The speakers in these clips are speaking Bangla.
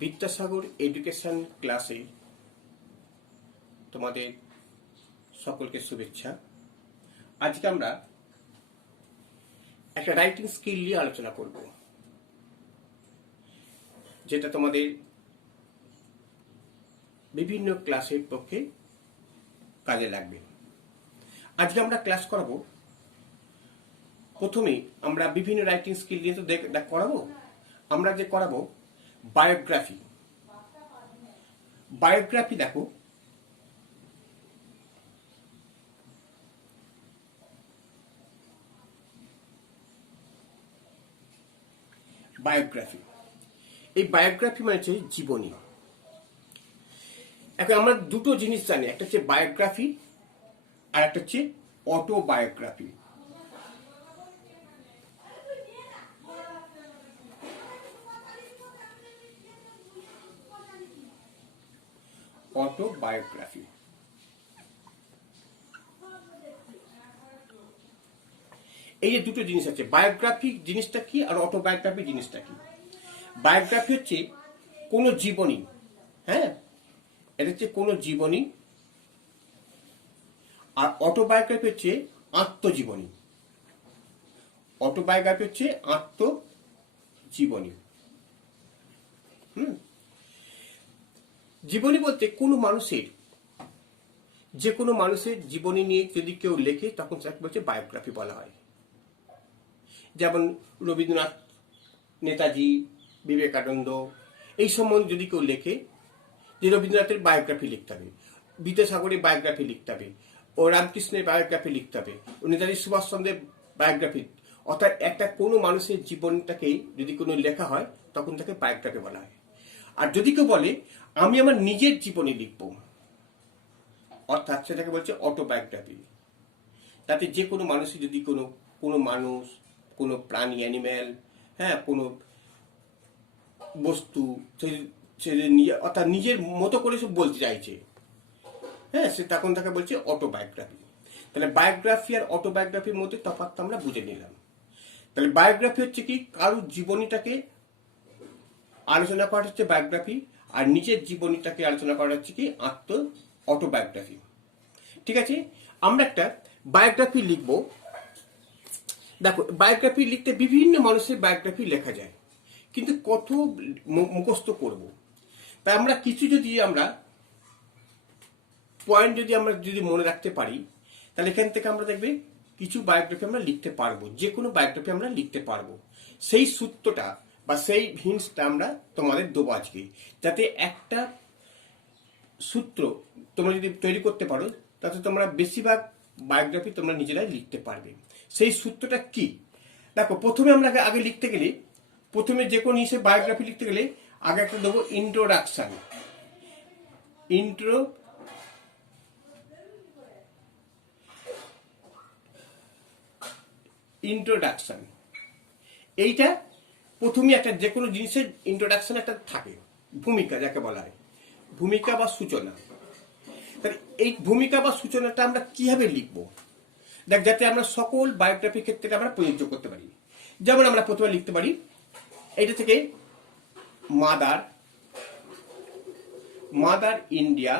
বিদ্যাসাগর এডুকেশন ক্লাসে তোমাদের সকলকে শুভেচ্ছা। আজকে আমরা একটা রাইটিং স্কিল নিয়ে আলোচনা করব, যেটা তোমাদের বিভিন্ন ক্লাসের পক্ষে কাজে লাগবে। আজকে আমরা ক্লাস করাবো, প্রথমে আমরা বিভিন্ন রাইটিং স্কিল নিয়ে তো করাবো। আমরা যে করাবো বায়োগ্রাফি। বায়োগ্রাফি দেখো, বায়োগ্রাফি, এই বায়োগ্রাফি মানে হচ্ছে জীবনী। এখন আমরা দুটো জিনিস জানি, একটা হচ্ছে বায়োগ্রাফি আর একটা হচ্ছে অটোবায়োগ্রাফি। অটোবায়োগ্রাফি এই যে দুটো জিনিস আছে, বায়োগ্রাফি জিনিসটা কি আর অটোবায়োগ্রাফি জিনিসটা কি। বায়োগ্রাফি হচ্ছে কোনো জীবনী, হ্যাঁ, এটা হচ্ছে কোনো জীবনী, আর অটোবায়োগ্রাফি হচ্ছে আত্মজীবনী। অটোবায়োগ্রাফি হচ্ছে আত্মজীবনী। জীবনী বলতে কোনো মানুষের, যে কোনো মানুষের জীবনী নিয়ে যদি কেউ লেখে তখন তাকে বলছে বায়োগ্রাফি বলা হয়। যেমন রবীন্দ্রনাথ, নেতাজি, বিবেকানন্দ, এই সম্বন্ধে যদি কেউ লেখে, যে রবীন্দ্রনাথের বায়োগ্রাফি লিখতে হবে, বিদ্যাসাগরের বায়োগ্রাফি লিখতে হবে, ও রামকৃষ্ণের বায়োগ্রাফি লিখতে হবে, ও নেতাজি সুভাষচন্দ্রের বায়োগ্রাফি, অর্থাৎ একটা কোনো মানুষের জীবনটাকে যদি কোনো লেখা হয় তখন তাকে বায়োগ্রাফি বলা হয়। আর যদি কেউ বলে আমি আমার নিজের জীবনী লিখব, অর্থাৎ সেটাকে বলছে অটোবায়োগ্রাফি। তাতে যে কোনো মানুষের যদি কোনো মানুষ, কোনো প্রাণী, অ্যানিম্যাল, হ্যাঁ, কোনো বস্তু, সে অর্থাৎ নিজের মতো করে সব বলতে চাইছে, হ্যাঁ, সে তখন তাকে বলছে অটোবায়োগ্রাফি। তাহলে বায়োগ্রাফি আর অটোবায়োগ্রাফির মধ্যে তফাৎটা আমরা বুঝে নিলাম। তাহলে বায়োগ্রাফি হচ্ছে কি, কারোর জীবনীটাকে আলোচনা করা হচ্ছে বায়োগ্রাফি, আর নিজের জীবনীটাকে আলোচনা করা হচ্ছে কি অটোবায়োগ্রাফি। ঠিক আছে, আমরা একটা বায়োগ্রাফি লিখবো। দেখো, বায়োগ্রাফি লিখতে বিভিন্ন মানুষের বায়োগ্রাফি লেখা যায়, কিন্তু কত মুখস্থ করব। তাই আমরা কিছু যদি আমরা পয়েন্ট যদি মনে রাখতে পারি, তাহলে এখান থেকে আমরা দেখবে কিছু বায়োগ্রাফি আমরা লিখতে পারবো, যে কোনো বায়োগ্রাফি আমরা লিখতে পারবো। সেই সূত্রটা বা সেই হিন্টসটা আমরা তোমাদের দেবো আজকে, যাতে একটা সূত্র তোমরা যদি তৈরি করতে পারো, তাতে তোমরা বেশিরভাগ বায়োগ্রাফি তোমরা নিজেরাই লিখতে পারবে। সেই সূত্রটা কি দেখো, প্রথমে আমরা আগে লিখতে গেলে, প্রথমে যে কোনো হিসেবে বায়োগ্রাফি লিখতে গেলে আগে একটা দেবো ইন্ট্রোডাকশন। ইন্ট্রোডাকশন এইটা প্রথমে একটা যে কোনো জিনিসের ইন্ট্রোডাকশন একটা থাকে, ভূমিকা যাকে বলা হয়, ভূমিকা বা সূচনা। তাহলে এই ভূমিকা বা সূচনাটা আমরা কিভাবে লিখবো, দেখ, যাতে আমরা সকল বায়োগ্রাফির ক্ষেত্রে আমরা প্রযোজ্য করতে পারি। যেমন আমরা প্রথমে লিখতে পারি এইটা থেকে, mother India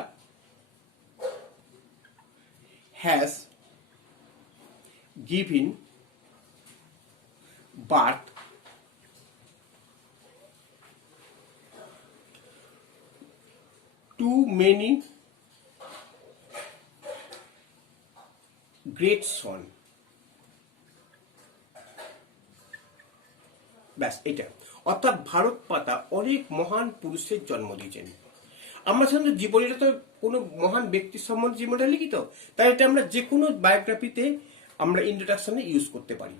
has given birth to many great son. ব্যাস, এটা অর্থাৎ ভারত মাতা অনেক মহান পুরুষের জন্ম দিয়েছেন। আমরা সাধারণত জীবনীটা তো কোনো মহান ব্যক্তির সম্বন্ধে জীবনটা লিখিত, তাই এটা আমরা যে কোনো বায়োগ্রাফিতে আমরা ইন্ট্রোডাকশনে ইউজ করতে পারি।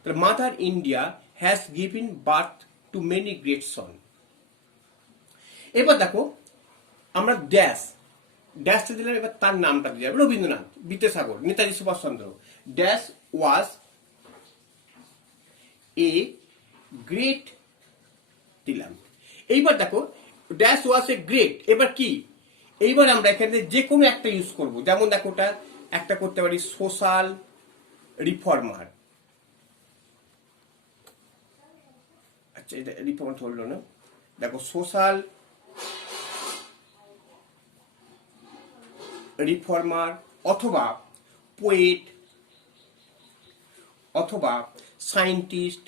তাহলে mother India has given birth to many great son. এবার দেখো, আমরা ড্যাশটা দিলাম, এবার তার নামটা দিলাম, Rabindranath, Vidyasagar, Netaji Subhashchandra. Dash was a great দিলাম। এইবার দেখো, ড্যাশ ওয়াজ এ গ্রেট, এবার কি, এইবার আমরা এখানে যে কোনো একটা ইউজ করব, যেমন দেখো ওটা একটা করতে পারি সোশ্যাল রিফর্মার। আচ্ছা, এটা রিফর্মার হলো না, দেখো সোশ্যাল রিফর্মার অথবা পোয়েট অথবা সায়েন্টিস্ট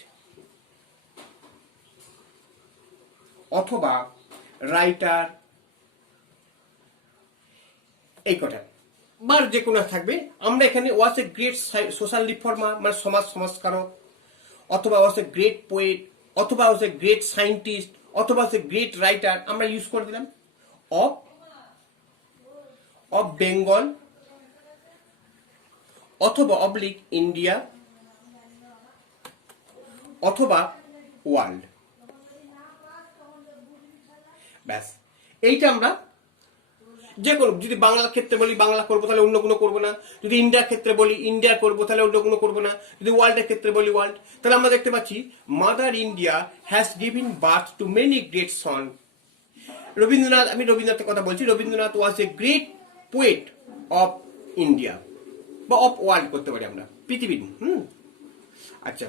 অথবা রাইটার, এই কটা বার যে কোনো থাকবে। আমরা এখানে ওয়াজ এ গ্রেট সোশ্যাল রিফর্মার মানে সমাজ সংস্কারক, অথবা ওয়াজ এ গ্রেট পোয়েট, অথবা ওয়াজ এ গ্রেট সায়েন্টিস্ট, অথবা ওয়াজ এ গ্রেট রাইটার আমরা ইউজ করে দিলাম। অফ বেঙ্গল অথবা অবলিক ইন্ডিয়া অথবা ওয়ার্ল্ড, ব্যাস। এইটা আমরা যে কোনো, যদি বাংলার ক্ষেত্রে বলি বাংলা করবো তাহলে অন্য কোনো করবো না, যদি ইন্ডিয়ার ক্ষেত্রে বলি ইন্ডিয়া করবো তাহলে অন্য কোনো করবো না, যদি ওয়ার্ল্ডের ক্ষেত্রে বলি ওয়ার্ল্ড। তাহলে আমরা দেখতে পাচ্ছি mother India has given birth to many great son. Rabindranath, আমি রবীন্দ্রনাথের কথা বলছি, Rabindranath was a great poet of India বা অফ ওয়ার্ল্ড করতে পারি আমরা, পৃথিবীর। আচ্ছা,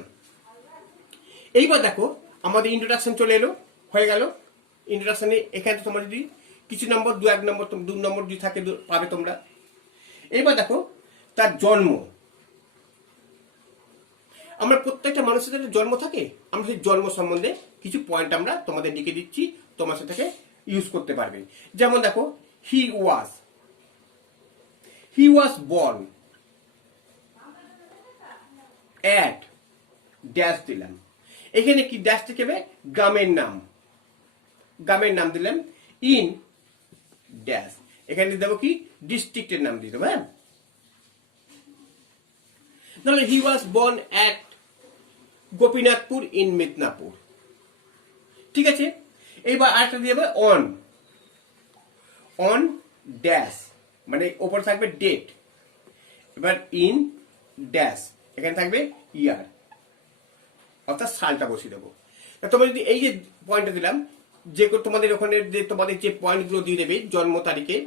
এইবার দেখো আমাদের ইন্ট্রোডাকশন চলে এলো, হয়ে গেল। ইন্ট্রোডাকশনে এখানে তোমরা যদি কিছু নম্বর, এক নম্বর, 2 নম্বর যদি থাকে পাবে তোমরা। এইবার দেখো তার জন্ম, আমরা প্রত্যেকটা মানুষের সাথে জন্ম থাকে, আমরা সেই জন্ম সম্বন্ধে কিছু পয়েন্ট আমরা তোমাদের লিখে দিচ্ছি, তোমার সাথে ইউজ করতে পারবে। যেমন দেখো হি ওয়াজ বর্ন অ্যাট ড্যাশ দিলাম, এখানে কি ড্যাশ থেকে গ্রামের নাম দিলাম, ইন ড্যাশ, এখানে দেবো কি ডিস্ট্রিক্টের নাম দিয়ে দেবো। হ্যাঁ, তাহলে he was born at Gopinathpur in Midnapur, ঠিক আছে। এইবার আরেকটা দিয়ে দেবো অন ড্যাশ, মানে ওপরে থাকবে ডেট, এবার ইন ড্যাশ, এখানে থাকবে ইয়ার, অর্থাৎ সালটা বসিয়ে দেবো। তোমরা যদি এই যে পয়েন্টটা দিলাম, যে তোমাদের ওখানে যে তোমাদের যে পয়েন্টগুলো দিয়ে দেবে জন্ম তারিখে,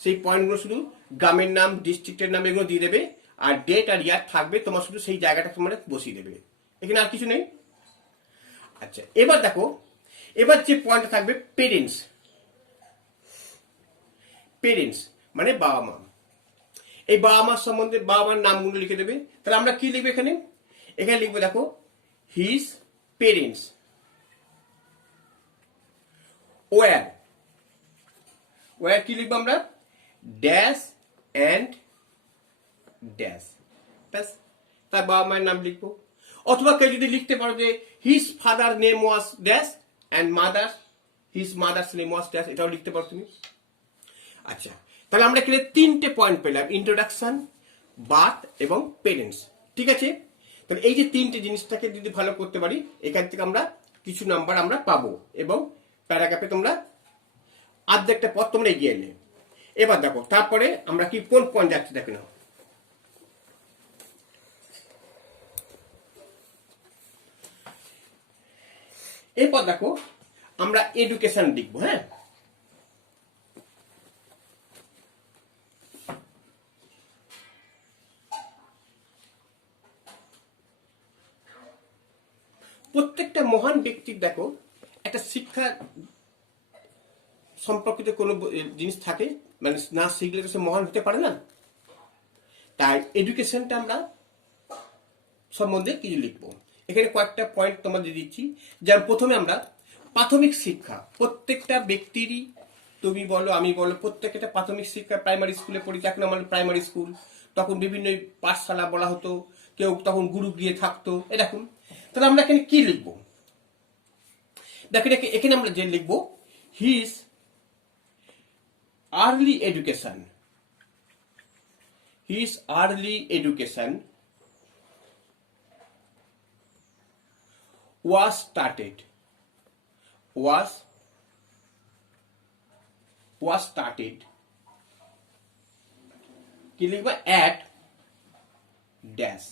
সেই পয়েন্টগুলো শুধু গ্রামের নাম, ডিস্ট্রিক্টের নাম এগুলো দিয়ে দেবে, আর ডেট আর ইয়ার থাকবে, তোমার শুধু সেই জায়গাটা তোমরা বসিয়ে দেবে, এখানে আর কিছু নেই। আচ্ছা, এবার দেখো, এবার যে পয়েন্টটা থাকবে পেরেন্টস মানে বাবা মা, এই বাবা মার সম্বন্ধে বাবা মার নামগুলো লিখে দেবে। তাহলে আমরা কি লিখবো এখানে লিখবো দেখো হিজ পেরেন্টস ওয়ার কি লিখবো আমরা ড্যাশ অ্যান্ড ড্যাশ, ব্যাস, তার বাবা মায়ের নাম লিখবো। অথবা কেউ যদি লিখতে পারো যে his father name was dash and his mother's name was dash, এটাও লিখতে পারো তুমি। আচ্ছা, তাহলে আমরা এখানে 3টে পয়েন্ট পেলাম, ইন্ট্রোডাকশন, বার্থ এবং পেরেন্টস, ঠিক আছে। তাহলে এই যে 3টে জিনিসটাকে যদি ভালো করতে পারি, এখান থেকে আমরা কিছু নাম্বার আমরা পাবো, এবং প্যারাগ্রাফে তোমরা অর্ধেকটা পথ তোমরা এগিয়ে এলে। এবার দেখো তারপরে আমরা কি কোন পয়েন্ট যাচ্ছি দেখে নাও। এরপর দেখো আমরা এডুকেশন লিখবো। হ্যাঁ, প্রত্যেকটা মহান ব্যক্তির দেখো একটা শিক্ষা সম্পর্কিত কোনো জিনিস থাকে, মানে না শিখলে তো সে মহান হতে পারে না। তাই এডুকেশনটা আমরা সম্বন্ধে কিছু লিখবো। এখানে কয়েকটা পয়েন্ট তোমাদের দিচ্ছি। যেমন প্রথমে আমরা প্রাথমিক শিক্ষা, প্রত্যেকটা ব্যক্তিরই, তুমি বলো আমি বলো, প্রত্যেকটা প্রাথমিক শিক্ষা প্রাইমারি স্কুলে পড়ি, এখন আমাদের প্রাইমারি স্কুল, তখন বিভিন্ন পাঠশালা বলা হতো, কেউ তখন গুরু গিয়ে থাকতো, এরকম। তাহলে আমরা এখানে কি লিখবো দেখেন, এখানে আমরা যে লিখবো his early education was started কি লিখবো at ড্যাশ,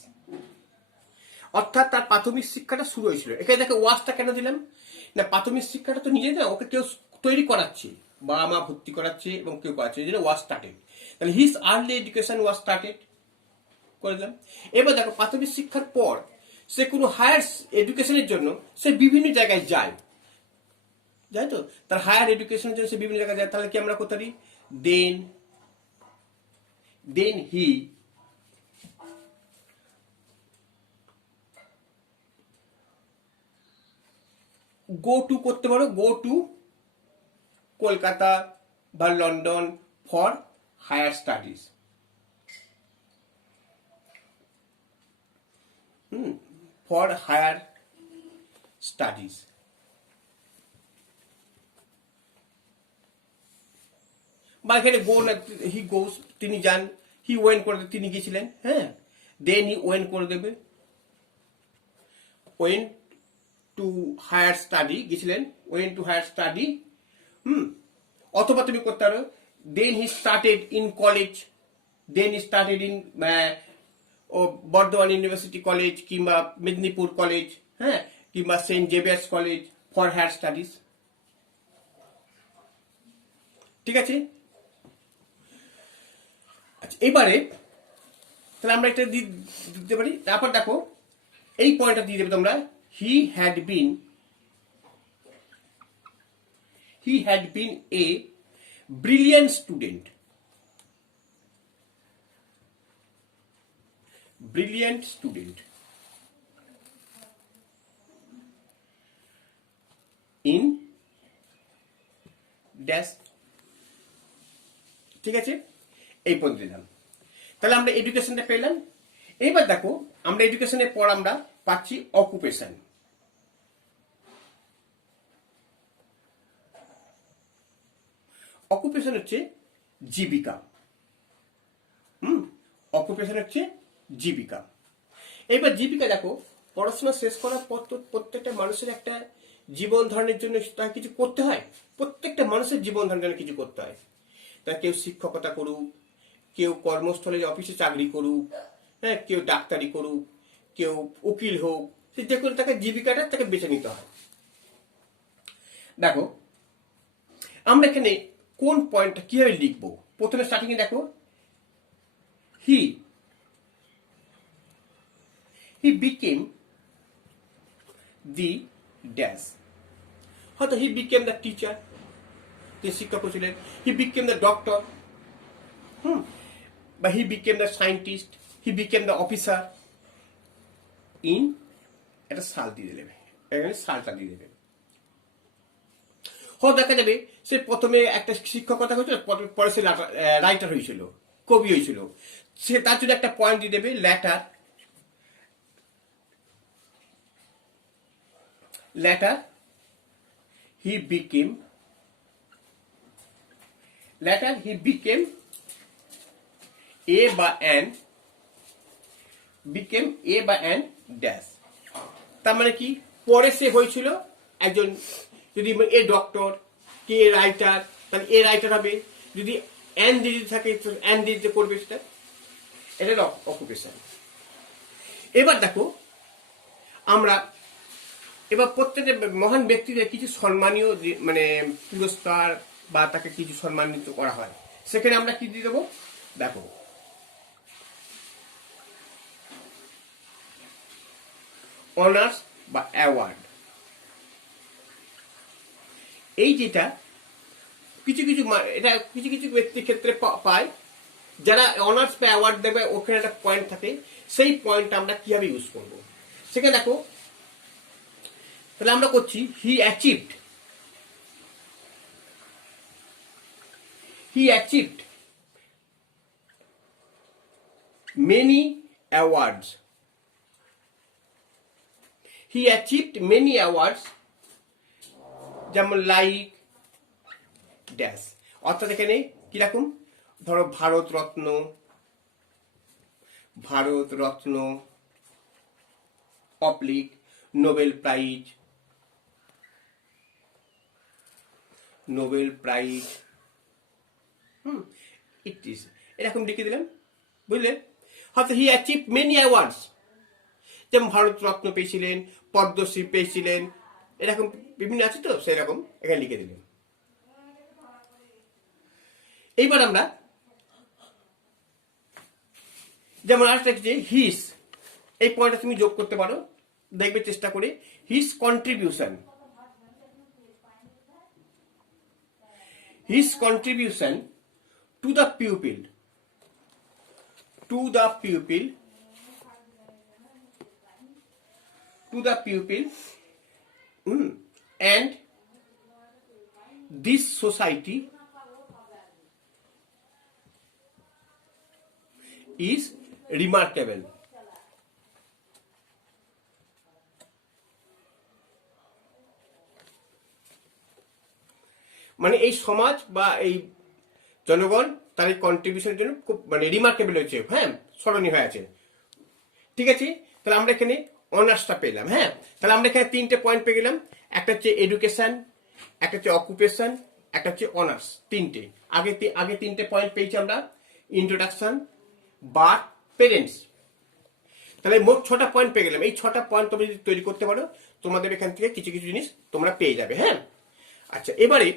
অর্থাৎ তার প্রাথমিক শিক্ষাটা শুরু হয়েছিল। এখানে দেখো ওয়াজটা কেন দিলাম না, প্রাথমিক শিক্ষাটা তো নিজে না, ওকে কেউ তৈরি করাচ্ছে, বাবা মা ভর্তি করাচ্ছে এবং কেউ করাচ্ছে, যেটা ওয়াজ স্টার্টেড। তাহলে his early education was started করে দিলাম। এবার দেখো প্রাথমিক শিক্ষার পর সে কোনো হায়ার এডুকেশনের জন্য সে বিভিন্ন জায়গায় যায়, যাই তো, তার হায়ার এডুকেশনের জন্য সে বিভিন্ন জায়গায় যায়। তাহলে কি আমরা করতে পারি, দেন হি গো টু করতে পারো, গো টু কলকাতা বা London for higher studies. For higher studies. বা এখানে গো না, হি গোস, তিনি যান, হি ওয়েন করে তিনি গেছিলেন, হ্যাঁ, দেন হি ওয়েন করে দেবে, ওয়েন টু হায়ার স্টাডি গেছিলেন, ওয়েন টু হায়ার স্টাডি। অথবা তুমি করতে পারো then he started in college, then he started in Bardhaman university college কিংবা মেদিনীপুর কলেজ, হ্যাঁ, কিংবা saint Xavier's college for higher studies. ঠিক আছে, আচ্ছা এবারে তাহলে আমরা এটা দিতে পারি। তারপর দেখো এই পয়েন্টটা দিয়ে দেবে তোমরা, he had been A brilliant student, in dash. ঠিক আছে, এই পর্যন্ত দিলাম। তাহলে আমরা এডুকেশনটা পেলাম। এইবার দেখো আমরা এডুকেশনের পর আমরা পাচ্ছি অকুপেশন। অকুপেশন হচ্ছে জীবিকা। অকুপেশন হচ্ছে জীবিকা। এইবার জীবিকা দেখো, পড়াশোনা শেষ করার পর তো প্রত্যেকটা মানুষের একটা জীবন ধারণের জন্য তার কিছু করতে হয়, প্রত্যেকটা মানুষের জীবন ধারণের জন্য কিছু করতে হয়। তা কেউ শিক্ষকতা করুক, কেউ কর্মস্থলে অফিসে চাকরি করুক, হ্যাঁ, কেউ ডাক্তারি করুক, কেউ উকিল হোক, সে যে কোনো তাকে জীবিকাটা তাকে বেছে নিতে হয়। দেখো আমরা এখানে কোন পয়েন্টটা কিভাবে লিখবো, প্রথমে স্টার্টিং এ দেখো হি became the dash, হয়তো হি became the teacher, যে শিক্ষক ছিলেন, হি became the doctor, বা হি became the scientist, he became the officer, in একটা সাল দিয়ে দেবে, এখানে সালটা দিয়ে দেবে। হয়তো দেখা যাবে সে প্রথমে একটা শিক্ষকতা হয়েছিল, পরে সে রাইটার হয়েছিল, কবি হয়েছিল, সে তার জন্য একটা পয়েন্ট দিয়ে দেবে লেটার, he became a বা an, became a বা an dash। তার মানে কি, পরে সে হয়েছিল একজন, যদি এ ডক্টর, কে রাইটার, তাহলে এ রাইটার হবে, যদি অ্যান দিদি থাকে অ্যান দিদিতে করবে, সেটা এটা অকুপেশন। এবার দেখো আমরা এবার প্রত্যেকটা মহান ব্যক্তিদের কিছু সম্মানীয় মানে পুরস্কার বা তাকে কিছু সম্মানিত করা হয়, সেখানে আমরা কি দিয়ে দেবো, দেখো অনার্স বা অ্যাওয়ার্ড। এই যেটা কিছু কিছু এটা কিছু কিছু ব্যক্তির ক্ষেত্রে পায়, যারা অনার্স বা অ্যাওয়ার্ড দেবে ওখানে একটা পয়েন্ট থাকে, সেই পয়েন্টটা আমরা কিভাবে ইউজ করবো সেখানে দেখো। তাহলে আমরা করছি হি অ্যাচিভড মেনি অ্যাওয়ার্ডস, যেমন লাইক ড্যাশ। অর্থাৎ এখানে কিরকম, ধরো Bharat Ratna, oblique Nobel prize, ইটিস, এরকম লিখে দিলাম, বুঝলে। হয়তো হি অ্যাচিভ মেনি অ্যাওয়ার্ডস, যেমন ভারত রত্ন পেয়েছিলেন, পদ্মশ্রী পেয়েছিলেন, এরকম বিভিন্ন আছে তো, সেরকম এখানে লিখে দিলেন। এইবার আমরা যেমন আরেকটা যে হিস, এই পয়েন্টটা তুমি যোগ করতে পারো, দেখবে চেষ্টা করে। হিস contribution, his contribution to the pupil, to the pupil, to the pupil, and this society is remarkable. মানে এই সমাজ বা এই জনগণ তার এই কন্ট্রিবিউশনের জন্য খুব মানে রিমার্কেবল হয়েছে, হ্যাঁ, স্মরণীয় হয়ে আছে। ঠিক আছে, তাহলে আমরা এখানে অনার্সটা পেলাম। হ্যাঁ, তাহলে আমরা এখানে 3টে পয়েন্ট পেয়ে গেলাম। একটা হচ্ছে এডুকেশন, একটা হচ্ছে অকুপেশন, একটা হচ্ছে অনার্স। 3টে আগে 3টে পয়েন্ট পেয়েছি আমরা, ইন্ট্রোডাকশন, বার্থ, পেরেন্টস। তাহলে মোট 6টা পয়েন্ট পেয়ে গেলাম। এই 6টা পয়েন্ট তোমরা যদি তৈরি করতে পারো, তোমাদের এখান থেকে কিছু কিছু জিনিস তোমরা পেয়ে যাবে। হ্যাঁ, আচ্ছা, এবারে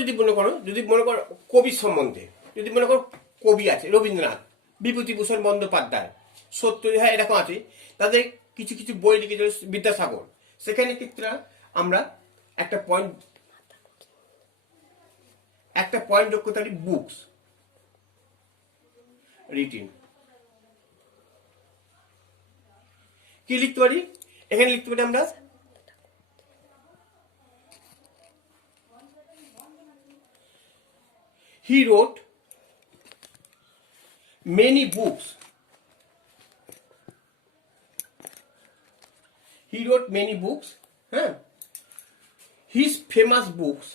যদি মনে করো কবি সম্বন্ধে, যদি মনে করো কবি আছে রবীন্দ্রনাথ, বিভূতিভূষণ বন্দ্যোপাধ্যায়, সত্যজিৎ, হ্যাঁ, এরকম আছে, তাদের কিছু কিছু বই লিখেছিল, বিদ্যাসাগর, সেখানে ক্ষেত্রে আমরা একটা পয়েন্ট যোগ করতে পারি, বুকস রিটিন। কি লিখতে পারি? এখানে লিখতে পারি আমরা he wrote many books. He wrote many books. Huh? His famous books.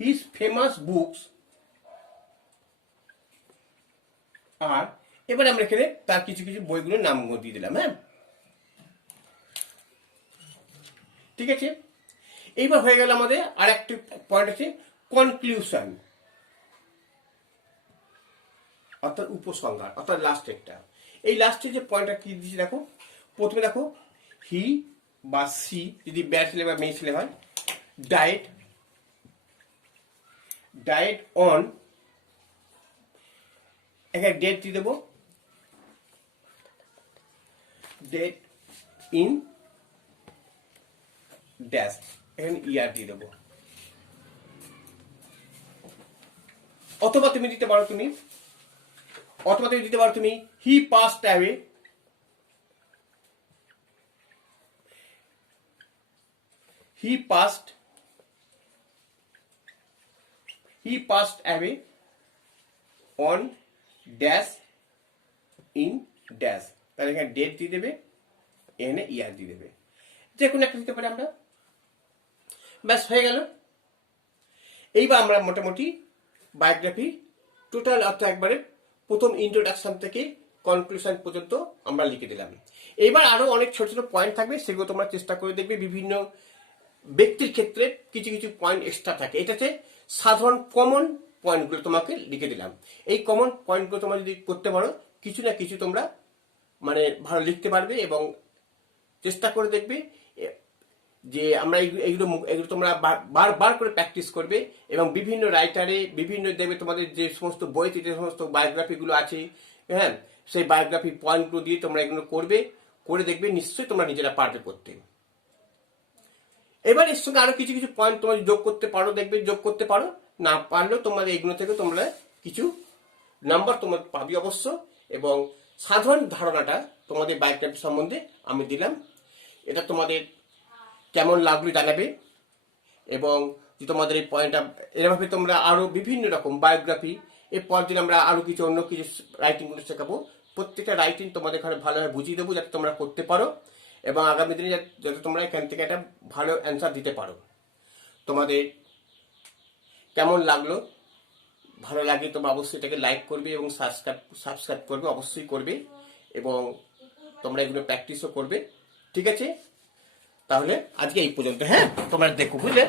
His famous books are, এবার আমরা এখানে তার কিছু কিছু বইগুলোর নাম দিয়ে দিলাম। হ্যাঁ, ঠিক আছে। এইবার হয়ে গেল আমাদের আর একটি পয়েন্ট আছে, কনক্লুশন, অর্থাৎ উপসংহার, অর্থাৎ লাস্ট একটা। এই লাস্টে যে পয়েন্টটা কি দিয়েছি দেখো, প্রথমে দেখো হি বা সি যদি ব্যাড ছেলে বা মেয়ে ছেলে হয়, ডায়েট অন, এখানে ডেট দিয়ে দেবো, ডেট ইন ড্যাশ, এখানে ইয়ার দিয়ে দেবো। অথবা তুমি দিতে পারো তুমি he passed away, he passed away on dash in dash, তাহলে এখানে ডেট দিয়ে দেবে, এখানে ইয়ার দিয়ে দেবে, যে কোনো একটা দিতে পারি আমরা। ব্যাস হয়ে গেল। এইবার আমরা মোটামুটি বায়োগ্রাফি টোটাল অর্থাৎ একবারে প্রথম ইন্ট্রোডাকশন থেকে কনক্লুশন পর্যন্ত আমরা লিখে দিলাম। এইবার আরো অনেক ছোট ছোট পয়েন্ট থাকবে, সেগুলো তোমরা চেষ্টা করে দেখবে। বিভিন্ন ব্যক্তির ক্ষেত্রে কিছু কিছু পয়েন্ট এক্সট্রা থাকে, এটাতে সাধারণ কমন পয়েন্টগুলো তোমাকে লিখে দিলাম। এই কমন পয়েন্টগুলো তোমরা যদি করতে পারো, কিছু না কিছু তোমরা মানে ভালো লিখতে পারবে। এবং চেষ্টা করে দেখবে যে আমরা এগুলো তোমরা বারবার করে প্র্যাকটিস করবে, এবং বিভিন্ন রাইটারে বিভিন্ন দেখবে তোমাদের যে সমস্ত বইতে যে সমস্ত বায়োগ্রাফিগুলো আছে, হ্যাঁ, সেই বায়োগ্রাফি পয়েন্টগুলো দিয়ে তোমরা এগুলো করে দেখবে, নিশ্চয়ই তোমরা নিজেরা পারবে করতে। এবার এর সঙ্গে আরো কিছু কিছু পয়েন্ট তোমরা যোগ করতে পারো, দেখবে যোগ করতে পারো, না পারলেও তোমাদের এগুলো থেকে তোমরা কিছু নাম্বার তোমরা পাবে অবশ্য। এবং সাধারণ ধারণাটা তোমাদের বায়োগ্রাফি সম্বন্ধে আমি দিলাম, এটা তোমাদের কেমন লাগলো জানাবে। এবং তোমাদের এই পয়েন্টটা এভাবে তোমরা আরো বিভিন্ন রকম বায়োগ্রাফি, এরপর যদি আমরা আরো কিছু অন্য কিছু রাইটিংগুলো শেখাবো, প্রত্যেকটা রাইটিং তোমাদের ঘরে ভালোভাবে বুঝিয়ে দেবো, যাতে তোমরা করতে পারো এবং আগামী দিনে যাতে তোমরা এখান থেকে একটা ভালো অ্যান্সার দিতে পারো। তোমাদের কেমন লাগলো? ভালো লাগে তোমরা অবশ্যই এটাকে লাইক করবে এবং সাবস্ক্রাইব করবে, অবশ্যই করবে। এবং তোমরা এগুলো প্র্যাকটিসও করবে। ঠিক আছে, তাহলে আজকে এই পর্যন্ত। হ্যাঁ, তোমরা দেখো, বুঝলে।